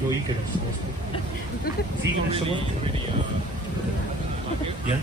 your eagerness. Is he going to work? Yeah?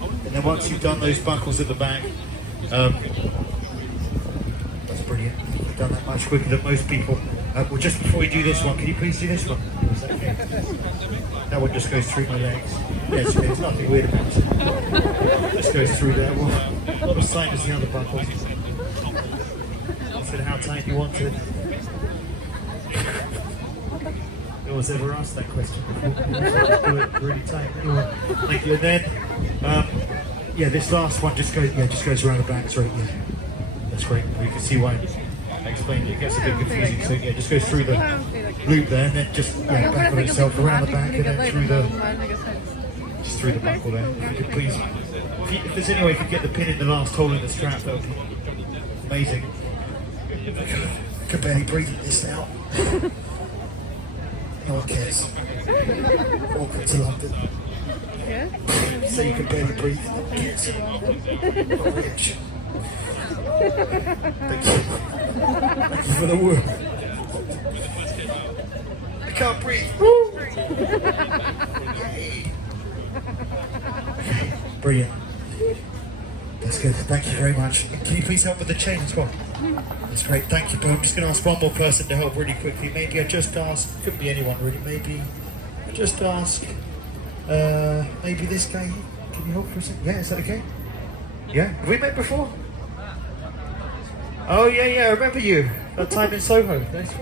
And then once you've done those buckles at the back, that's brilliant. You've done that much quicker than most people. Well, just before we do this one, can you please do this one? Is that okay? That one just goes through my legs. Yes, there's nothing weird about it. Just goes through there. Well, not the same as the other buckles. I said how tight you want it. No one's ever asked that question before. Do it really tight. Anyway, thank you. And then, yeah, this last one just goes around the back. Sorry, yeah, that's great. You can see why I explained it. It gets a bit confusing. So yeah, just goes through the loop there, and then just back on itself around the back, and then through the buckle there. If you could please, if there's any way you could get the pin in the last hole in the strap, that would be amazing. I can barely breathe this now. No one cares. Welcome to London. Yeah? So you can barely breathe. No one cares. Not rich. Thank you. Thank you for the work. I can't breathe. Brilliant. That's good. Thank you very much. Can you please help with the chain as well? That's great. Thank you. But I'm just going to ask one more person to help really quickly. Maybe I just ask. Could be anyone really. Maybe I just ask. Maybe this guy. Can you help for a second? Yeah. Is that okay? Yeah. Have we met before? Oh yeah, yeah. I remember you. That time in Soho. Nice.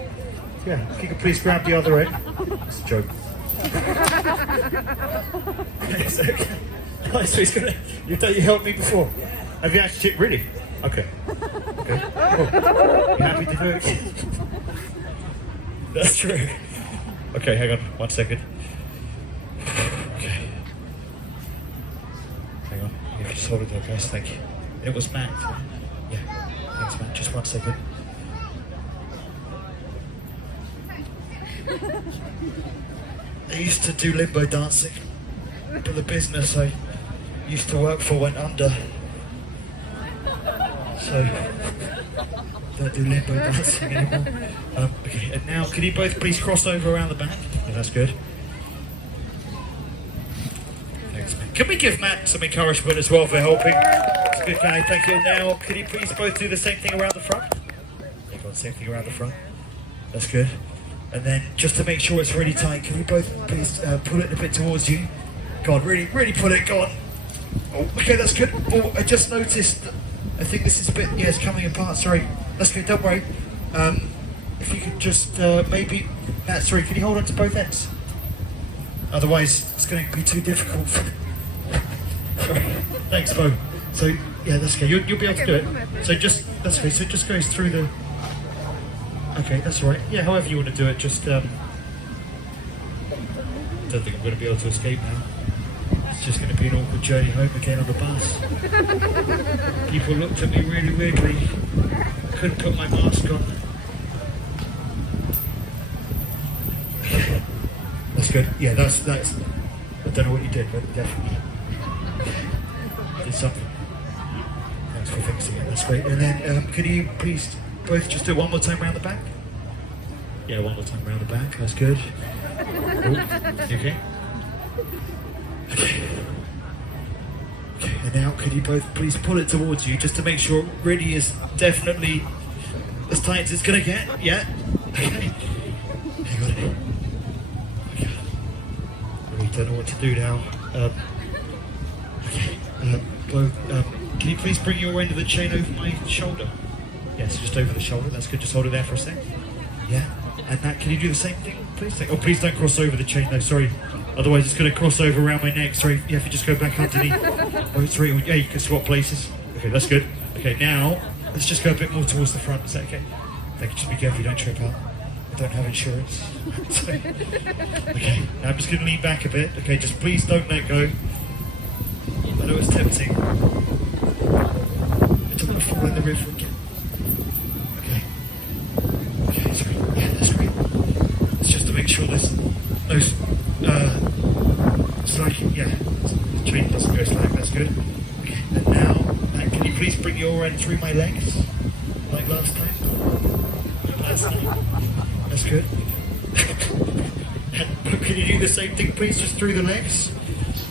Yeah. If you could please grab the other end. It's a joke. It's okay. Nice. So you helped me before. Have you actually really? Okay. Okay. Oh. You happy to do it? That's true. Okay, hang on 1 second. Okay. Hang on. You just hold it there, guys. Thank you. It was Matt. Yeah. Thanks, Matt. Just 1 second. I used to do limbo dancing, but the business I used to work for went under. So, don't do limbo dancing anymore. Okay, and now, can you both please cross over around the back? Yeah, that's good. Thanks, man. Can we give Matt some encouragement as well for helping? It's a good guy, thank you. Now, can you please both do the same thing around the front? You've got the same thing around the front. That's good. And then, just to make sure it's really tight, can you both please pull it a bit towards you? Go on, really, really pull it, go on. Oh, okay, that's good. Oh, I just noticed, I think this is a bit, yeah, it's coming apart, sorry. That's good, don't worry. If you could just, maybe, Matt, sorry, can you hold on to both ends? Otherwise, it's going to be too difficult. Sorry. Thanks, Bo. So, yeah, that's okay, you'll be able to do it. So just, that's okay, so it just goes through the, okay, that's all right. Yeah, however you want to do it, just, don't think I'm going to be able to escape now. It's just going to be an awkward journey home again on the bus. People looked at me really weirdly. I couldn't put my mask on. That's good. Yeah, that's. I don't know what you did, but definitely did something. Thanks for fixing it. That's great. And then, could you please both just do it one more time around the back? Yeah, one more time around the back. That's good. Oh, you okay? Okay. Okay, and now can you both please pull it towards you just to make sure it really is definitely as tight as it's gonna get? Yeah? Okay. You got it. Okay. I really don't know what to do now. Okay. Both, can you please bring your end of the chain over my shoulder? Yes, just over the shoulder. That's good. Just hold it there for a sec. Yeah? And Nat, can you do the same thing, please? Oh, please don't cross over the chain, though, sorry. Otherwise it's going to cross over around my neck. Sorry, you have to just go back underneath. Oh, sorry, yeah, you can swap places. Okay, that's good. Okay, now, let's just go a bit more towards the front. Is that okay? Thank you, just be careful you don't trip up. I don't have insurance. Okay, now I'm just going to lean back a bit. Okay, just please don't let go. I know it's tempting. I don't want to fall in the river again. Okay. Okay, sorry. Yeah, that's great. It's just to make sure there's no, slacking, yeah, the chain doesn't go slack, that's good. Okay, and now, Matt, can you please bring your end through my legs, like last time? That's good. can you do the same thing, please, just through the legs?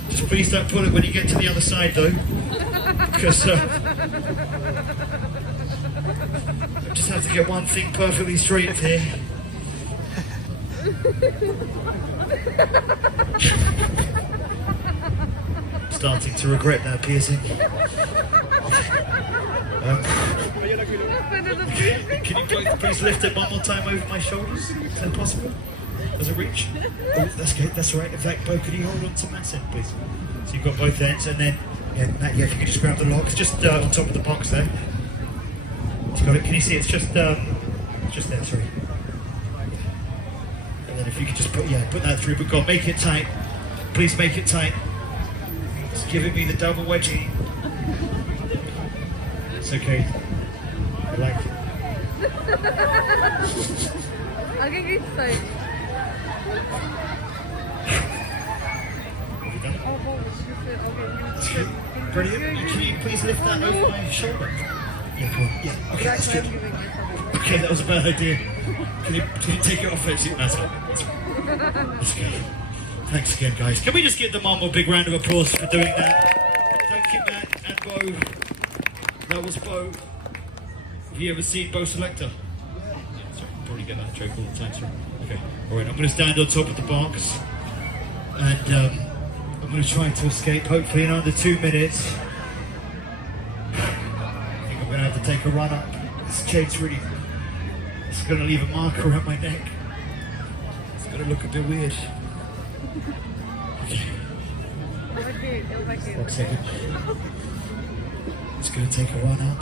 Just please don't pull it when you get to the other side, though, because I just have to get one thing perfectly straight here. Starting to regret that piercing. Can you please lift it one more time over my shoulders? Is that possible? Does it reach? Oh, that's good. That's all right. In fact, Bo, could you hold on to Matt's end, please? So you've got both ends, and then Matt, if you could just grab the locks, just on top of the box there. You got it. Can you see? It's just there. Sorry. And then if you could just put that through. But God, make it tight. Please make it tight. It's giving me the double wedgie. It's okay. I like it. I'll get you tight. Have you done it? Oh, okay. Brilliant. Can you please lift that over my shoulder? Yeah, come on. Yeah. Okay, that's good. Okay, that was a bad idea. Can you take it off? That's good. That's good. Thanks again, guys. Can we just give them one more big round of applause for doing that? Thank you, Matt and Bo. That was Bo. Have you ever seen Bo Selector? Yeah, sorry, I probably get that joke all the time, sorry. Okay, alright, I'm going to stand on top of the box and I'm going to try to escape, hopefully in under 2 minutes. I think I'm going to have to take a run up. This chain's really, it's going to leave a mark around my neck. It's going to look a bit weird. Okay. 1 second. It's going to take a run up.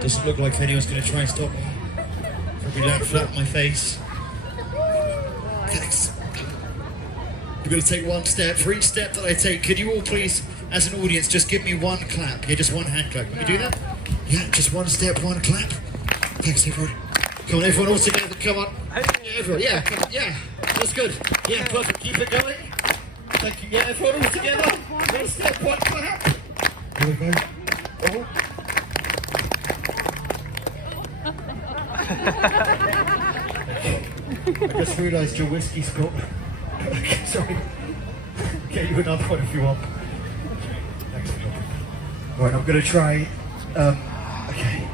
Doesn't look like anyone's going to try and stop me. Probably land flat on my face. Thanks. I'm going to take one step. For each step that I take, could you all please, as an audience, just give me one clap? Yeah, just one hand clap. Can you do that? Yeah, just one step, one clap. Thanks, everyone. Come on, everyone, all together. Come on. Yeah, everyone. Yeah, come on. Yeah, that's good. Yeah, perfect. Keep it going. Thank you. Yeah, everyone, all together. One step, one clap. Here we go. Oh. I just realised your whiskey's got. Sorry. Get you another one if you want. Thanks. Right, I'm going to try. Okay.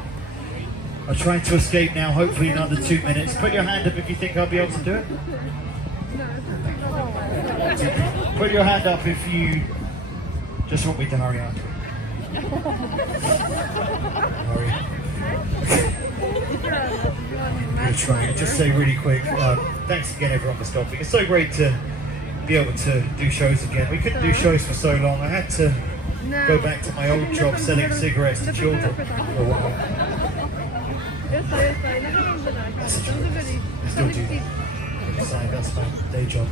I'm trying to escape now, hopefully in under 2 minutes. Put your hand up if you think I'll be able to do it. Put your hand up if you just want me to hurry up. Hurry. I'm going to try and just say really quick, thanks again everyone for stopping. It's so great to be able to do shows again. We couldn't do shows for so long. I had to go back to my old job selling cigarettes to children for a while. I still do that. That's my day job.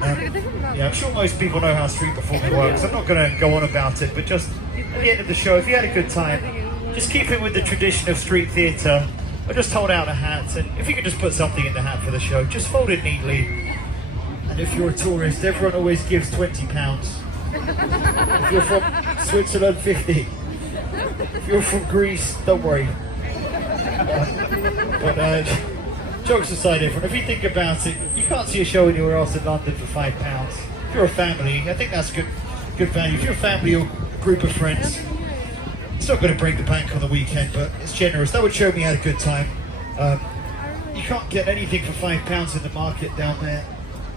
Yeah, I'm sure most people know how street performing works. I'm not going to go on about it, but just at the end of the show, if you had a good time, just keep it with the tradition of street theatre, or just hold out a hat, and if you could just put something in the hat for the show, just fold it neatly. And if you're a tourist, everyone always gives £20. If you're from Switzerland, 50. If you're from Greece, don't worry. But jokes aside, everyone, if you think about it, you can't see a show anywhere else in London for £5. If you're a family, I think that's good value. If you're a family or a group of friends, it's not going to break the bank on the weekend, but it's generous. That would show me you had a good time. You can't get anything for £5 in the market down there,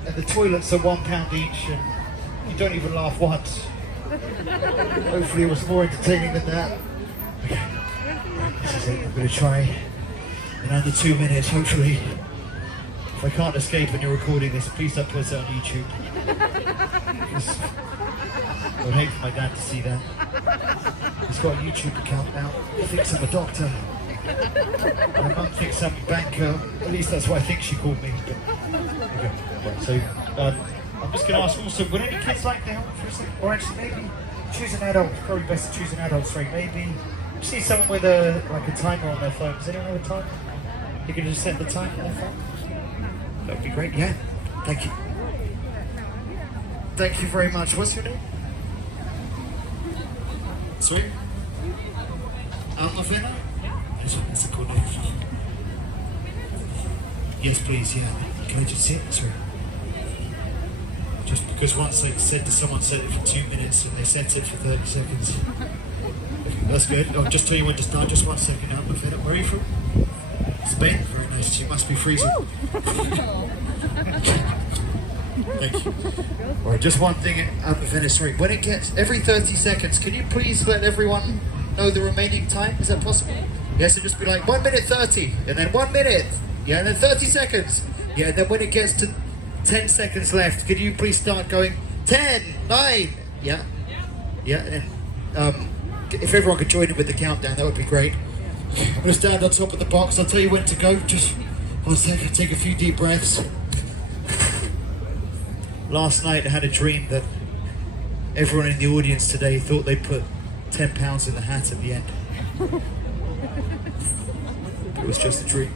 and the toilets are £1 each, and you don't even laugh once. Hopefully it was more entertaining than that. Okay. This is it. I'm going to try in under 2 minutes, hopefully. If I can't escape and you're recording this, please don't put it on YouTube. I would hate for my dad to see that. He's got a YouTube account now. He thinks I'm a doctor. My mum thinks I'm a banker. At least that's what I think she called me. But, okay. Right, so I'm just going to ask also, would any kids like to help for a second? Or actually maybe choose an adult. Probably best to choose an adult straight. Maybe see someone with a timer on their phone. Does anyone have a timer? You can just set the time on their phone. That would be great. Yeah. Thank you. Thank you very much. What's your name? Sorry? Almavena? That's a cool name. Yes, please, yeah. Can I just sit? Sorry. Just because once I said to someone, set it for 2 minutes and they set it for 30 seconds. That's good. I'll just tell you when to start. Just 1 second now. Where are you from? Spain? Very nice. You must be freezing. Thank you. Alright, just one thing out of Venice. Sorry. When it gets every 30 seconds, can you please let everyone know the remaining time? Is that possible? Yes, so just be like 1 minute 30, and then 1 minute. Yeah, and then 30 seconds. Yeah, and then when it gets to 10 seconds left, could you please start going 10, 9, yeah, yeah, and then if everyone could join in with the countdown, that would be great. I'm going to stand on top of the box. I'll tell you when to go. Just 1 second, take a few deep breaths. Last night I had a dream that everyone in the audience today thought they put £10 in the hat at the end. It was just a dream.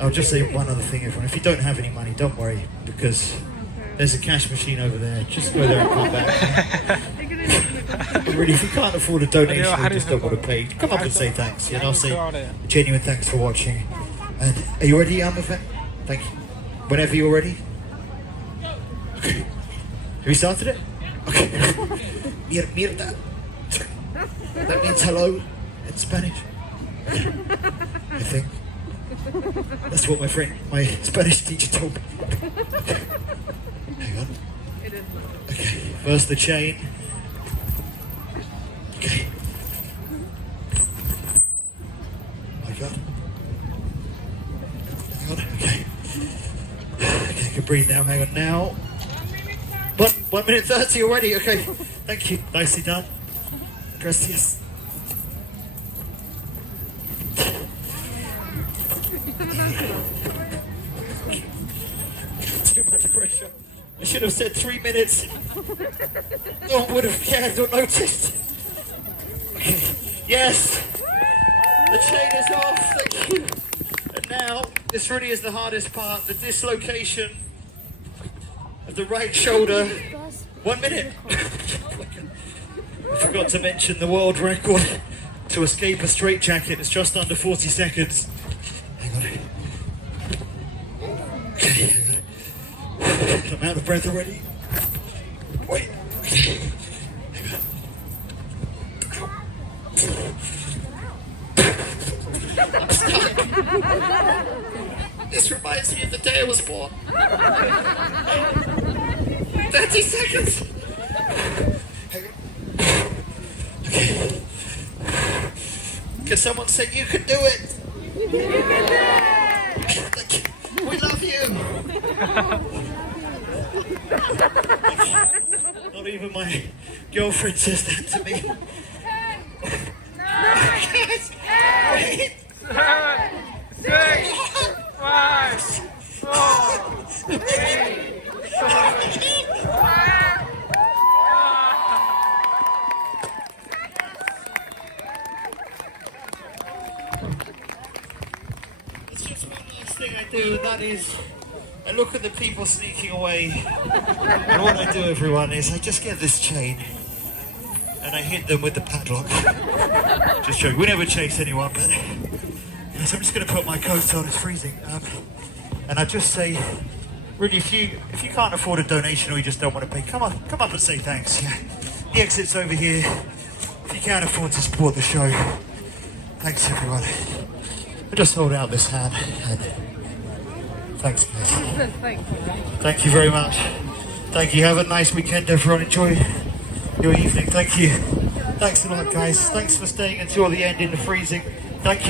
I'll just say one other thing, everyone. If you don't have any money, don't worry, because there's a cash machine over there. Just go there and come back. But really, if you can't afford a donation or you just don't want to pay, come up and say thanks. And I'll say a genuine thanks for watching. And are you ready, Amafet? Thank you. Whenever you're ready. Okay. Have you started it? Okay. Mierda. That means hello in Spanish. I think. That's what my Spanish teacher told me. Hang on. Okay, first the chain. Okay. My God. Hang on, okay. Okay, I can breathe now, hang on now. 1 minute 30 already, okay. Thank you, nicely done. Gracias. Too much pressure. I should have said 3 minutes. No one would have cared or noticed. Okay. Yes! The chain is off, thank you. And now, this really is the hardest part, the dislocation of the right shoulder. 1 minute. I forgot to mention the world record to escape a straitjacket. It's just under 40 seconds. Hang on. Okay, hang on. I'm out of breath already. Wait. Okay. This reminds me of the day I was born. 30 seconds. Okay. Can someone say you can do it? You can do it! We love you! Not even my girlfriend says that to me. 10, 9, 8, 7, 6, 5, 4, 3, 2, 1. Thing I do, that is I look at the people sneaking away, and what I do, everyone, is I just get this chain and I hit them with the padlock. Just joking, we never chase anyone, but so I'm just going to put my coat on, it's freezing, and I just say, really, if you can't afford a donation or you just don't want to pay, come up and say thanks. Yeah, the exit's over here. If you can't afford to support the show, thanks everyone. I just hold out this hand and thanks guys. Thank you very much. Thank you. Have a nice weekend everyone. Enjoy your evening. Thank you. Thanks a lot guys. Thanks for staying until the end in the freezing. Thank you.